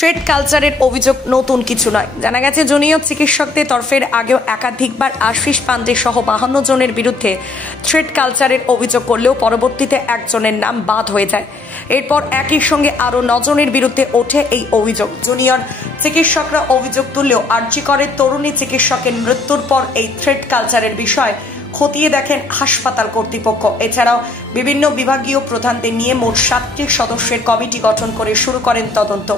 Thread কালচারের অভিযোগ নতুন কিছু নয়। জানা গেছে জুনিয়র চিকিৎসকদের তরফের আগেও একাধিকবার আশিস পান্ডে সহ 52 জনের বিরুদ্ধে থ্রেড কালচারের অভিযোগ করলেও পরবর্তীতে একজনের নাম বাদ হয়ে যায়। এরপর একই সঙ্গে আরও 9 জনের বিরুদ্ধে ওঠে এই অভিযোগ। জুনিয়র চিকিৎসকরা অভিযোগ তুললেও আরজি করের তরুণী চিকিৎসকের মৃত্যুর পর এই থ্রেড কালচারের বিষয় খতিয়ে দেখেন হাসপাতাল কর্তৃপক্ষ। এছাড়াও বিভিন্ন বিভাগীয় প্রধানদের নিয়ে মোট 7টি সদস্যের কমিটি গঠন করে শুরু করেন তদন্ত।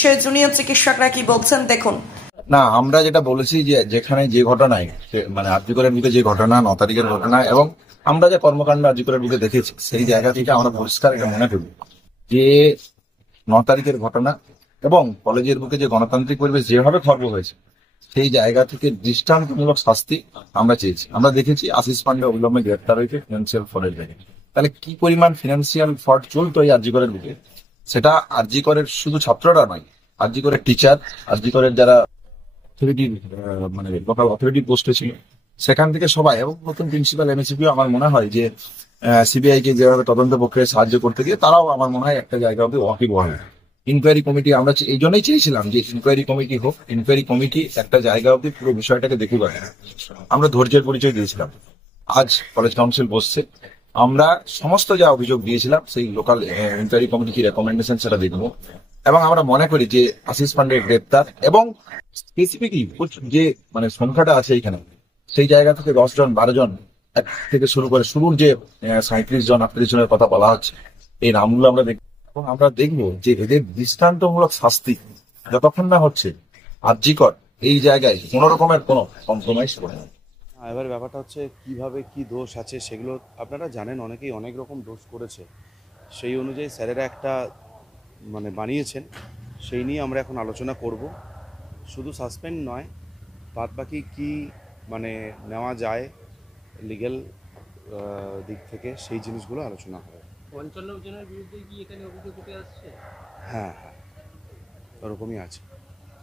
বিষয়ে জুনিয়র চিকিৎসকরা কি বলছেন দেখুন। না, আমরা যেটা বলেছি যে যেখানে যে ঘটনায় মানে আরজি করের বুকে যে ঘটনা 9 তারিখের ঘটনা এবং আমরা যে কর্মকাণ্ড আরজি করের বুকে দেখেছি সেই জায়গা থেকে আমরা পরিষ্কার এটা মনে করি যে 9 তারিখের ঘটনা এবং কলেজের বুকে যে গণতান্ত্রিক পরিবেশ যেভাবে খর্ব হয়েছে সেই জায়গা থেকে দৃষ্টান্তমূলক শাস্তি আমরা চেয়েছি। আমরা দেখেছি আশিস পান্ডে অবিলম্বে গ্রেপ্তার হয়েছে ফিনান্সিয়াল ফ্রডের জায়গায়। তাহলে কি পরিমাণ ফিনান্সিয়াল ফ্রড চলতো এই আরজি করের বুকে, সেটা আরজি করের শুধু ছাত্ররা নয়, আরজি করের টিচার, আরজি করের যারা অথরিটি মানে লোকাল অথরিটি পোস্টে ছিল সেখান থেকে সবাই এবং নতুন প্রিন্সিপাল এমএসিপিও আমার মনে হয় যে সিবিআই কে যেভাবে তদন্ত প্রক্রিয়ায় সাহায্য করতে গিয়ে তারাও আমার মনে হয় একটা জায়গা অব্দি ওয়াকিবহাল। ইনকোয়ারি কমিটি আমরা এই জন্যই চেয়েছিলাম যে ইনকোয়ারি কমিটি হোক, ইনকোয়ারি কমিটি একটা জায়গা অব্দি পুরো বিষয়টাকে দেখুক। আমরা ধৈর্যের পরিচয় দিয়েছিলাম। আজ কলেজ কাউন্সিল বসছে, আমরা সমস্ত যা অভিযোগ দিয়েছিলাম সেই লোকাল ইনকোয়ারি কমিটি কি রেকমেন্ডেশন সেটা দেখবো এবং আমরা মনে করি যে আশিস পান্ডের গ্রেপ্তার এবং স্পেসিফিকলি যে মানে সংখ্যাটা আছে এখানে সেই জায়গা থেকে 10 জন 12 জন থেকে শুরু করে শুরুর যে 37 জন 38 জনের কথা বলা হচ্ছে এই নামগুলো আমরা দেখব এবং আমরা দেখবো যে এদের দৃষ্টান্তমূলক শাস্তি যতক্ষণ না হচ্ছে আরজি কর এই জায়গায় কোন রকমের কোনো কম্প্রোমাইজ করে না। এবার ব্যাপারটা হচ্ছে কিভাবে কি দোষ আছে সেগুলো আপনারা জানেন, অনেকেই অনেক রকম দোষ করেছে, সেই অনুযায়ী স্যারেরা একটা মানে বানিয়েছেন, সেই নিয়ে আমরা এখন আলোচনা করব। শুধু সাসপেন্ড নয়, বাদ বাকি কী মানে নেওয়া যায় লিগ্যাল দিক থেকে সেই জিনিসগুলো আলোচনা হবে। 55 জনের বিরুদ্ধে কি এখানে অভিযোগ উঠে আসছে? হ্যাঁ হ্যাঁ, ওরকমই আছে।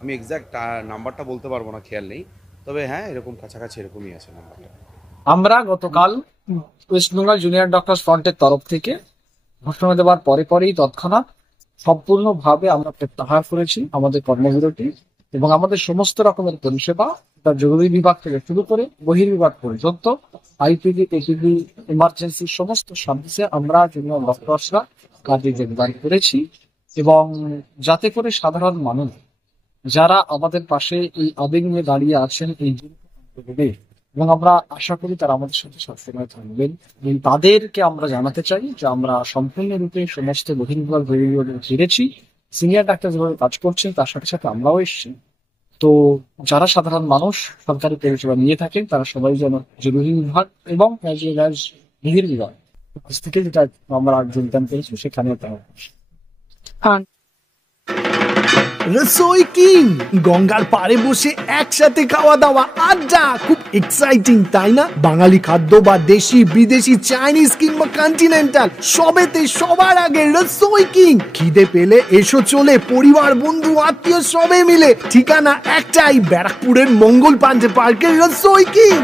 আমি এক্স্যাক্ট নাম্বারটা বলতে পারবো না, খেয়াল নেই, তবে হ্যাঁ এরকম কাছাকাছি এরকমই আছে নাম্বারটা। আমরা গতকাল ওয়েস্ট বেঙ্গল জুনিয়র ডক্টরস ফ্রন্টের তরফ থেকে ঘোষণা দেওয়ার পরেই তৎক্ষণাৎ সম্পূর্ণভাবে আমরা প্রত্যাহার করেছি আমাদের কর্মবিরতি এবং আমাদের সমস্ত রকমের পরিষেবা, তার জরুরি বিভাগ থেকে শুরু করে বহির্বিভাগ পর্যন্ত আইপিডি, এপিডি, ইমার্জেন্সি সমস্ত সার্ভিসে আমরা জুনিয়র ডক্টরসরা কাজে যোগদান করেছি এবং যাতে করে সাধারণ মানুষ যারা আমাদের পাশে এই আবেগ নিয়ে দাঁড়িয়ে আছেন এই যুদ্ধে, এবং আমরা আশা করি তারা আমাদের সাথে সবসময় থাকবেন এবং তাদেরকে আমরা জানাতে চাই যে আমরা সম্পূর্ণরূপে সমস্ত বহির্বিভাগ ফিরেছি। সিনিয়র ডাক্তার যেভাবে কাজ করছেন তার সাথে সাথে আমরাও এসেছি। তো যারা সাধারণ মানুষ সরকারি পরিষেবা নিয়ে থাকেন তারা সবাই যেন জরুরি বিভাগ এবং বহির্বিভাগ থেকে যেটা আমরা যোগদান করেছি সেখানে তারা রসোই কিং, গঙ্গার পাড়ে বসে একসাথে খাওয়া দাওয়া আড্ডা, খুব এক্সাইটিং তাই না? বাঙালি খাদ্য বা দেশি বিদেশি চাইনিজ কিংবা কন্টিনেন্টাল সবেতে সবার আগে রসোই কিং। খিদে পেলে এসো চলে, পরিবার বন্ধু আত্মীয় সবে মিলে। ঠিকানা একটাই, ব্যারাকপুরের মঙ্গল পান্ডে পার্কের রসোই কিং।